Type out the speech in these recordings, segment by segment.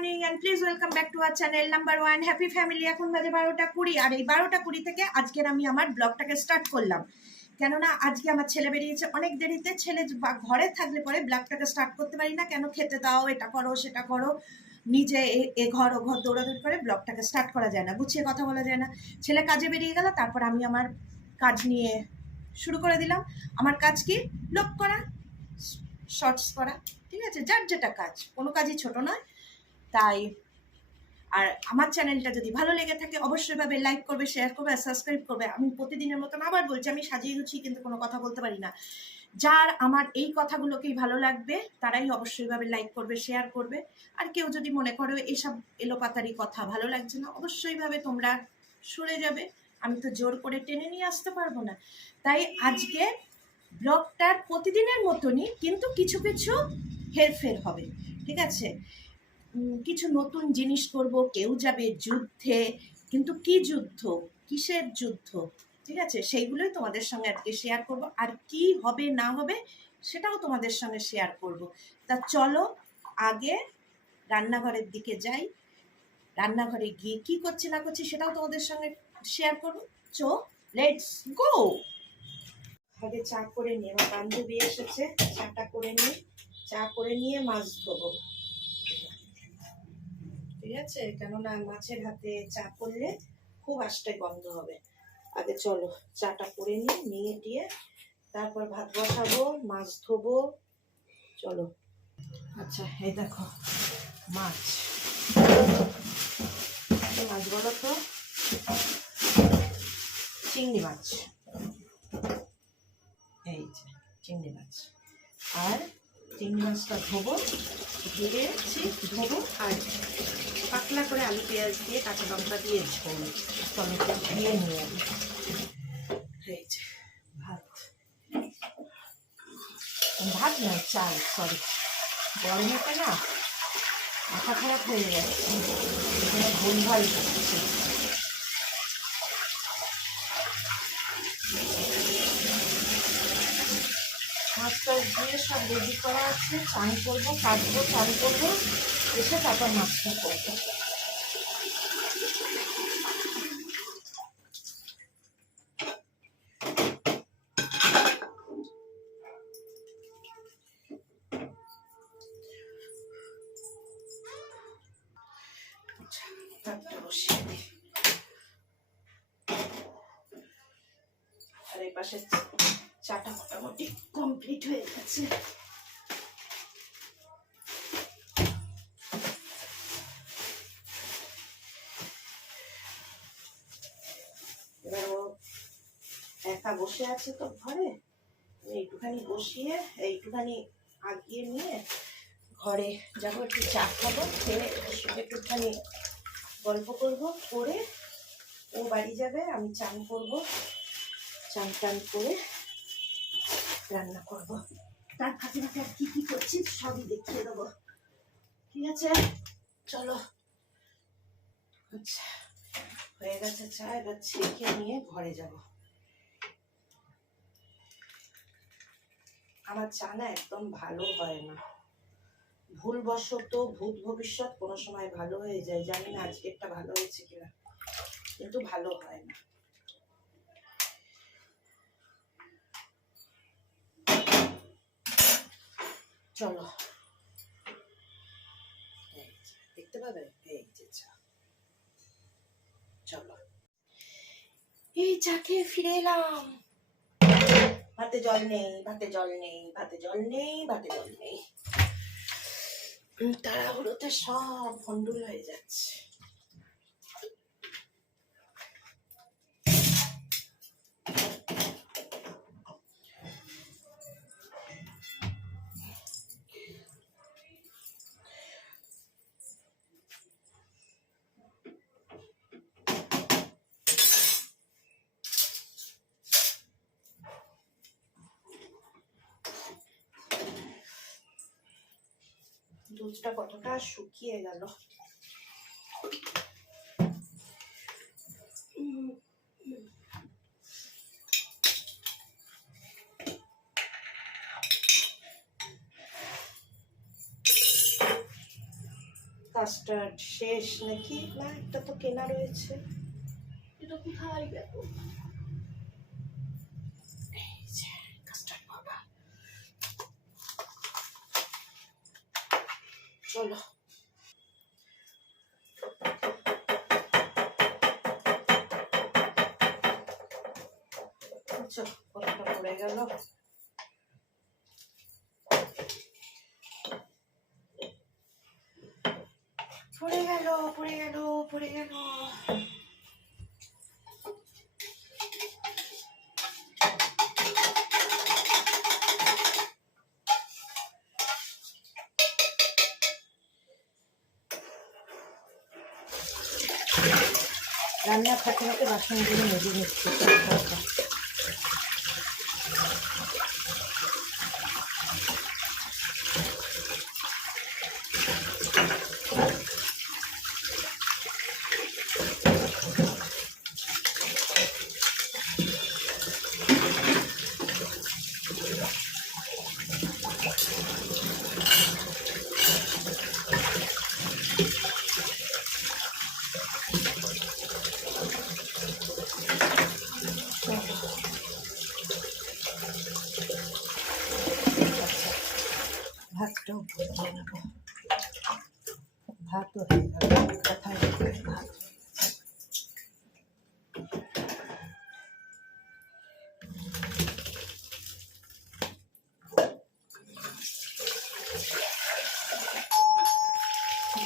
Morning and please welcome back to our channel number 1 happy family. এখন বাজে 12টা 20 আর এই 12টা 20 থেকে আজকের আমি আমার ব্লগটাকে স্টার্ট করলাম, কেননা আজকে আমার ছেলে বেরিয়েছে অনেক দেরিতে। ছেলে ঘরে থাকলে পরে ব্লগটাকে স্টার্ট করতে পারি না, কেন খেতে দাও, এটা করো সেটা করো, নিজে এ ঘর ও ঘর দৌড়াদৌড়ি করে ব্লগটাকে স্টার্ট করা যায় না, গুছিয়ে কথা বলা যায় না। ছেলে কাজে বেরিয়ে গেল, তারপর আমি আমার কাজ নিয়ে শুরু করে দিলাম। আমার কাজ কি? ব্লগ করা, শর্টস করা, ঠিক আছে, যার যেটা কাজ, কোনো কাজই ছোট নয়। তাই আর আমার চ্যানেলটা যদি ভালো লেগে থাকে অবশ্যই ভাবে লাইক করবে, শেয়ার করবে আর সাবস্ক্রাইব করবে। আমি প্রতিদিনের মতন আবার বলছি, আমি সাজিয়ে গুছিয়ে কিন্তু কোনো কথা বলতে পারি না। যার আমার এই কথাগুলোকেই ভালো লাগবে তারাই অবশ্যই ভাবে লাইক করবে, শেয়ার করবে। আর কেউ যদি মনে করো এসব এলোপাতারি কথা ভালো লাগছে না, অবশ্যই ভাবে তোমরা সরে যাবে। আমি তো জোর করে টেনে নিয়ে আসতে পারবো না। তাই আজকে ব্লগটার প্রতিদিনের মতনই কিন্তু কিছু কিছু হেরফের হবে, ঠিক আছে। কিছু নতুন জিনিস করব, কেউ যাবে যুদ্ধে, কিন্তু কি যুদ্ধ, কিসের যুদ্ধ, ঠিক আছে, সেইগুলোই তোমাদের সঙ্গে আজকে শেয়ার করব। আর কি হবে না হবে সেটাও তোমাদের সঙ্গে শেয়ার করব। তা চলো আগে রান্নাঘরের দিকে যাই, রান্নাঘরে গিয়ে কি করছি না করছি সেটাও তোমাদের সঙ্গে শেয়ার করব। চো লেটস গো। আগে চা করে নিয়ে, আমার বান্ধবী এসেছে, চাটা করে নিয়ে, চা করে নিয়ে মাছ ধোবো, ঠিক আছে, কেননা মাছের হাতে চা করলে খুব আষ্টে গন্ধ হবে। আগে চলো চাটা করে নিয়ে দিয়ে তারপর ভাত বসাবো, মাছ ধোবো, চলো। আচ্ছা এই দেখো মাছ, মাছ বলো তো, চিংড়ি মাছ, এই যে চিংড়ি মাছ। আর চিংড়ি মাছটা ধোবো, ধোবো আর পাতলা করে আলু পেঁয়াজ দিয়ে কাঁচা লঙ্কা দিয়ে ঝোল, টমেটো দিয়ে নিয়ে এই যে ভাত, ভাত নয় চাল, সরি, গরমেতে না মাথা খারাপ হয়ে যাচ্ছে, ভুলভাল করছে। মাছ টাছ দিয়ে সব রেডি করা আছে, চান করবো, কাটবো, চান করবো, এসে তারপর মাছটা করবো। আর এই পাশে চাটা মোটামুটি কমপ্লিট হয়ে গেছে। এবার ও একা বসে আছে তো ঘরে, এইটুখানি বসিয়ে এইটুখানি আগিয়ে নিয়ে ঘরে যাবো, একটু চা খাবো, খেয়ে একটুখানি গল্প করবো, করে ও বাড়ি যাবে, আমি চান করবো, চান টান করে রান্না করবো। তার ফাঁকে ফাঁকে আর কি কি করছি সবই দেখিয়ে দেবো, ঠিক আছে, চলো। আচ্ছা হয়ে গেছে চা, এবার ছেঁকে নিয়ে ঘরে যাব। আমার চা না একদম ভালো হয় না, ভুলবশত ভূত ভবিষ্যৎ কোনো সময় ভালো হয়ে যায়, জানি না আজকেরটা ভালো হয়েছে কিনা, কিন্তু ভালো হয় না। চলো দেখতে পাবে, এই যে চা, চলো এই চা খেয়ে ফিরে এলাম। ভাতে জল নেই, ভাতে জল নেই, ভাতে জল নেই, ভাতে জল নেই, তাড়াহুড়োতে সব ভন্ডুল হয়ে যাচ্ছে। দুধটা কতটা শুকিয়ে গেল। কাস্টার্ড শেষ নাকি? না, একটা তো কেনা রয়েছে। এটা কোথায় গেল? Custard powder. চলো কতটা পড়ে গেল। পড়ে গেল পড়ে গেল পড়ে গেল। রান্না থাকতে থাকতে বাসনগুলো মেজে নিচ্ছি। ভাতটাও ভরিয়ে নেব। ভাতও হয়ে গেল, কোথায় ভাত।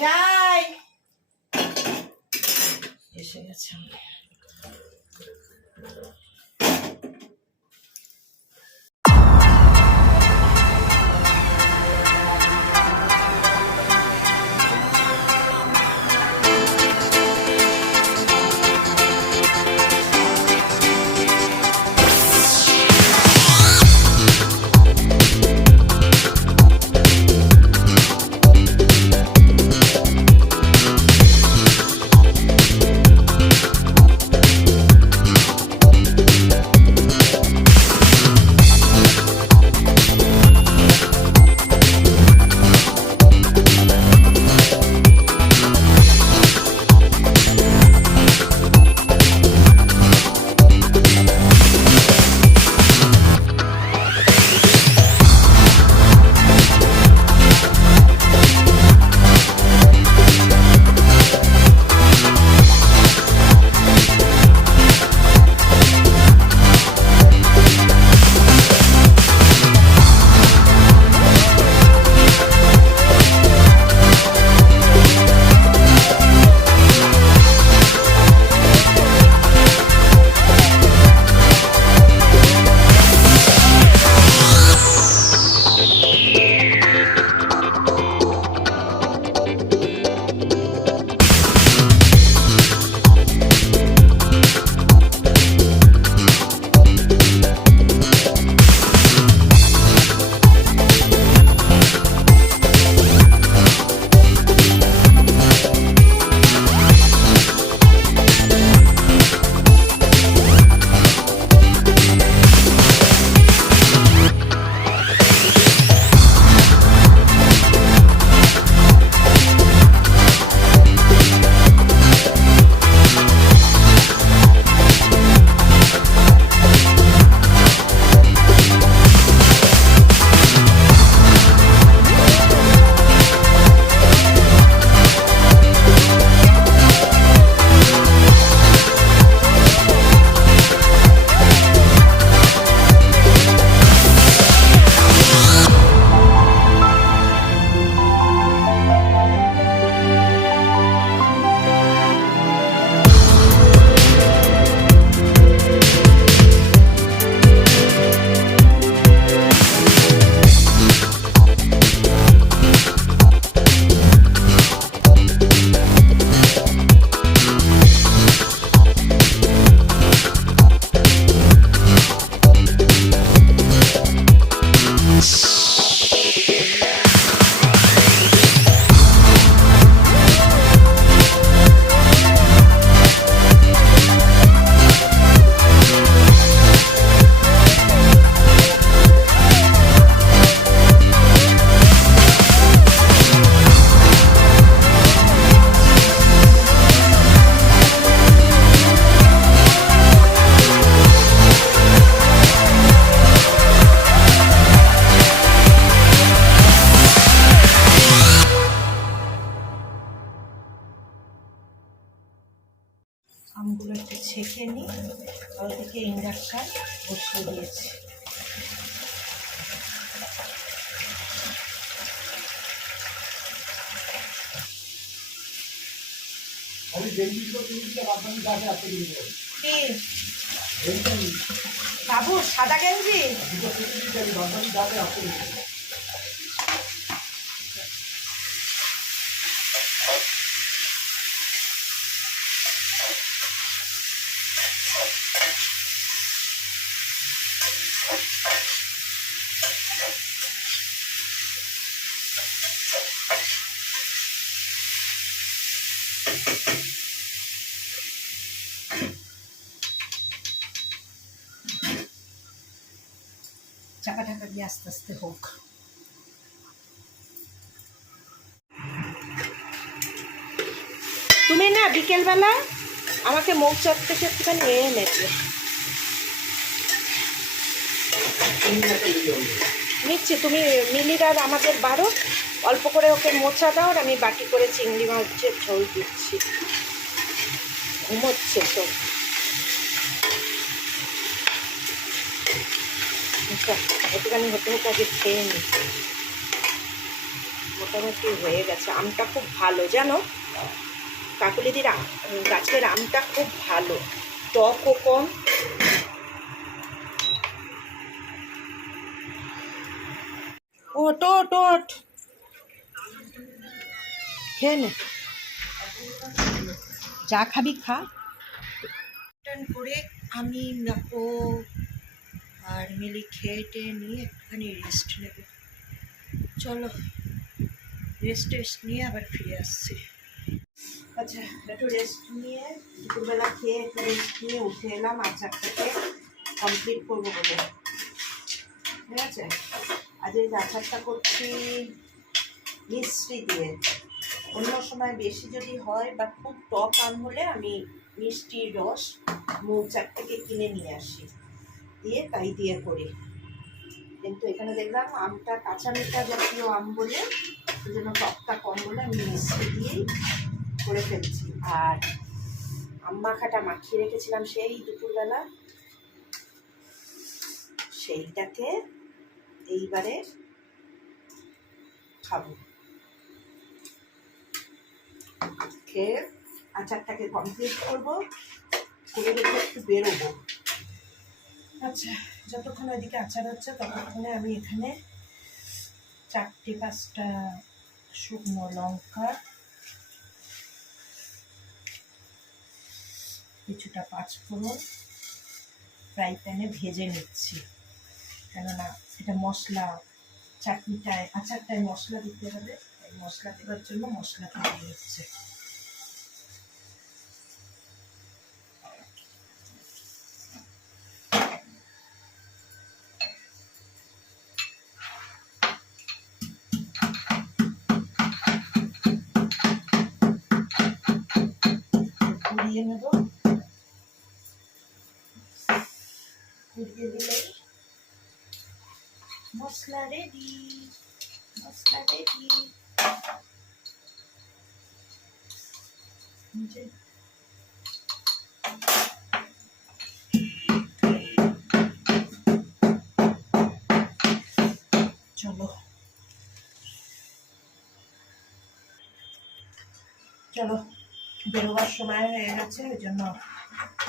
যাই এসে গেছে। আমগুলো একটু ছেঁকে নিই। ওদিকে ইন্ডাকশান বসিয়ে দিয়েছি। বাবু সাদা গেঞ্জি চাপা ঢাকা দিয়ে আস্তে আস্তে হোক। তুমি না বিকেলবেলা আমাকে মৌচাক থেকে একটুখানি এনেছে নিচ্ছি। তুমি মিলির আর আমাদের বারো অল্প করে ওকে মোচা দাও, আর আমি বাটি করে চিংড়ি মাছের ঝোল দিচ্ছি। ঘুমোচ্ছে তো। আচ্ছা একটুখানি হতে হতে আগে খেয়ে নি। মোটামুটি হয়ে গেছে। আমটা খুব ভালো জানো, কাকুলিদির গাছের আমটা খুব ভালো, টকও কম। ওট ওট ওট খেয়ে নে, যা খাবি খা। করে আমি নাকো আর মিলি খেয়ে নিয়ে একটুখানি রেস্ট নেব। চলো রেস্ট নিয়ে আবার ফিরে আসছি। আচ্ছা একটু রেস্ট নিয়ে দুপুরবেলা খেয়ে একটু রেস্ট নিয়ে উঠে এলাম আচারটাকে কমপ্লিট করবো বলে। ঠিক আছে, আজ এই আচারটা করছি মিষ্টি দিয়ে। অন্য সময় বেশি যদি হয় বা খুব টক আম হলে আমি মিষ্টির রস মৌচাক থেকে কিনে নিয়ে আসি, দিয়ে তাই দিয়ে করি। কিন্তু এখানে দেখলাম আমটা কাঁচা মিঠা জাতীয় আম বলে, ওই জন্য টকটা কম বলে আমি মিষ্টি দিয়েই করে ফেলছি। আর আম মাখাটা মাখিয়ে রেখেছিলাম সেই দুপুরবেলা, সেইটাকে এইবারে খাবো। খেয়ে আচারটাকে কমপ্লিট করবো, করে রেখে একটু বেরোবো। আচ্ছা যতক্ষণ ওইদিকে আচার হচ্ছে ততক্ষণে আমি এখানে 4-5টা শুকনো লঙ্কা, কিছুটা পাঁচফোড়ন ফ্রাই প্যানে ভেজে নিচ্ছি। কেননা এটা মশলা, চাটনিটায় আচারটায় মশলা দিতে হবে, তাই মশলা দেওয়ার জন্য মশলাটা দিয়ে নিচ্ছে। ঘুরিয়ে নেব, ঘুরিয়ে দিলেই মশলা রেডি। মশলা রেডি। চলো চলো বেরোবার সময় হয়ে গেছে, ওই জন্য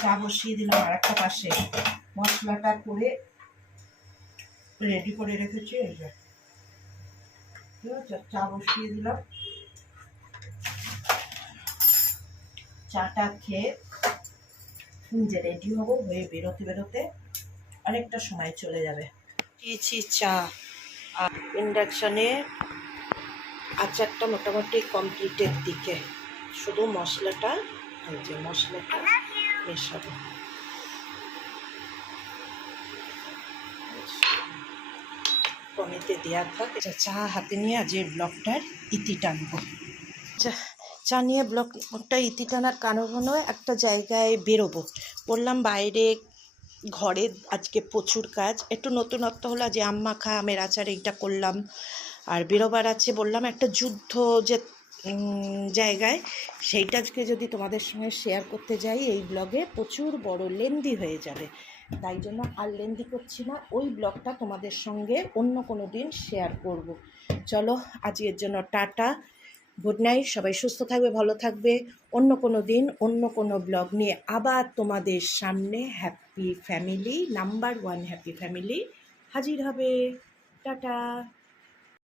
চা বসিয়ে দিলাম আর একটা পাশে। মশলাটা করে রেডি করে রেখেছি, এই যে চা বসিয়ে দিলাম। চাটা খেয়ে যে রেডি হবো, হয়ে বেরোতে বেরোতে অনেকটা সময় চলে যাবে। দিয়েছি চা, আর ইন্ডাকশানে আচারটা মোটামুটি কমপ্লিটের দিকে, শুধু মশলাটা, এই যে মশলাটা মেশাবো। কমিতে দেওয়া থাক। চা হাতে নিয়ে আজ এই ব্লগটার ইতি টানবো। চা নিয়ে ব্লগটা ইতি টানার কারণ হলো একটা জায়গায় বেরোবো বললাম, বাইরে ঘরে আজকে প্রচুর কাজ, একটু নতুনত্ব হলো যে আম মাখা, আমের আচার এইটা করলাম। আর বেরোবার আছে বললাম, একটা যুদ্ধ যে জায়গায়, সেইটাকে যদি তোমাদের সঙ্গে শেয়ার করতে যাই এই ব্লগে প্রচুর বড় লেন্দি হয়ে যাবে, তাই জন্য আর লেন্দি করছি না। ওই ব্লগটা তোমাদের সঙ্গে অন্য কোনো দিন শেয়ার করব। চলো আজকের জন্য টাটা, গুড নাইট, সবাই সুস্থ থাকবে, ভালো থাকবে। অন্য কোনো দিন অন্য কোনো ব্লগ নিয়ে আবার তোমাদের সামনে happy family number 1 happy family হাজির হবে। টাটা।